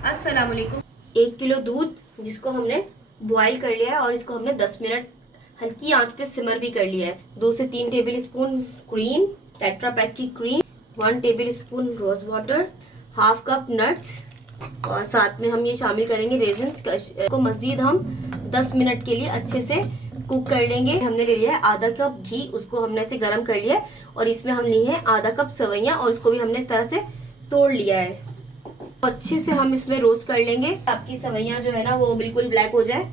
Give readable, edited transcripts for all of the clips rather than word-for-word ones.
अस्सलाम वालेकुम। 1 किलो दूध जिसको हमने बॉईल कर लिया है और इसको हमने 10 मिनट हल्की आंच पे सिमर भी कर लिया है। 2 से 3 tablespoon cream, tetra pack की cream, 1 tablespoon rose water, half cup nuts और साथ में हम ये शामिल करेंगे रेजिन्स को मजीद हम 10 मिनट के लिए अच्छे से कुक कर लेंगे। हमने ले लिया है आधा कप घी, उसको हमने इसे गर्म कर लिया है और इसमें हम लिए हैं आधा कप सवैयां और उसको भी हमने इस तरह से तोड़ लिया है। अच्छे से हम इसमें रोस्ट कर लेंगे। आपकी सवैयां जो है ना वो बिल्कुल ब्लैक हो जाए।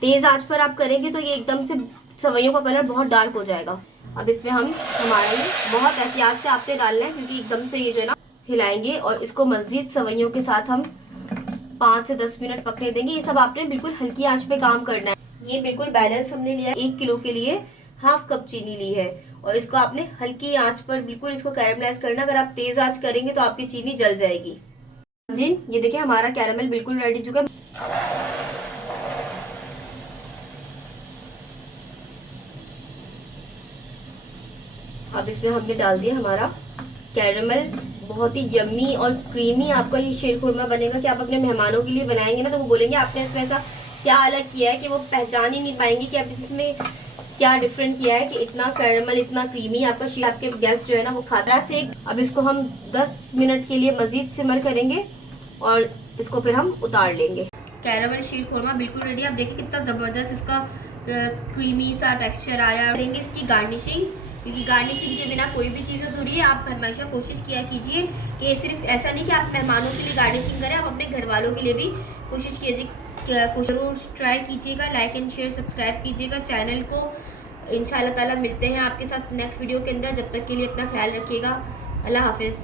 तेज आंच पर आप करेंगे तो ये एकदम से सवैयों का कलर बहुत डार्क हो जाएगा। अब इसमें हम हमारा ये बहुत एहतियात से आपसे डालना है क्योंकि एकदम से ये जो है ना हिलाएंगे और इसको मजीद सवैयों के साथ हम 5 से 10 मिनट पकने देंगे। ये सब आपने बिल्कुल हल्की आंच पे काम करना है। ये बिल्कुल बैलेंस हमने लिया है। 1 किलो के लिए हाफ कप चीनी ली है और इसको आपने हल्की आंच पर बिल्कुल इसको कैरामलाइज करना। अगर आप तेज आंच करेंगे तो आपकी चीनी जल जाएगी। ये देखिए हमारा कैरामल बिल्कुल रेडी चुका है। अब इसमें हमने डाल दिया हमारा कैरामल। बहुत ही यम्मी और क्रीमी आपका ये शीर खुरमा बनेगा कि आप अपने मेहमानों के लिए बनाएंगे ना तो वो बोलेंगे आपने इसमें ऐसा क्या अलग किया है कि वो पहचान ही नहीं पाएंगे कि आप इसमें क्या डिफरेंट किया है कि इतना कैरामल इतना क्रीमी आपका शीर आपके गेस्ट जो है ना वो खाता से। अब इसको हम 10 मिनट के लिए मजीद सिमर करेंगे और इसको फिर हम उतार लेंगे। कैरामल शीर खुरमा बिल्कुल रेडी। आप देखिए कितना ज़बरदस्त इसका क्रीमी सा टेक्सचर आया। करेंगे इसकी गार्निशिंग क्योंकि गार्निशिंग के बिना कोई भी चीज़ अधूरी है। आप हमेशा कोशिश किया कीजिए कि सिर्फ ऐसा नहीं कि आप मेहमानों के लिए गार्निशिंग करें, आप अपने घर वालों के लिए भी कोशिश कीजिए। जरूर ट्राई कीजिएगा। लाइक एंड शेयर सब्सक्राइब कीजिएगा चैनल को। इंशाल्लाह ताला मिलते हैं आपके साथ नेक्स्ट वीडियो के अंदर। जब तक के लिए अपना ख्याल रखिएगा। अल्लाह हाफिज़।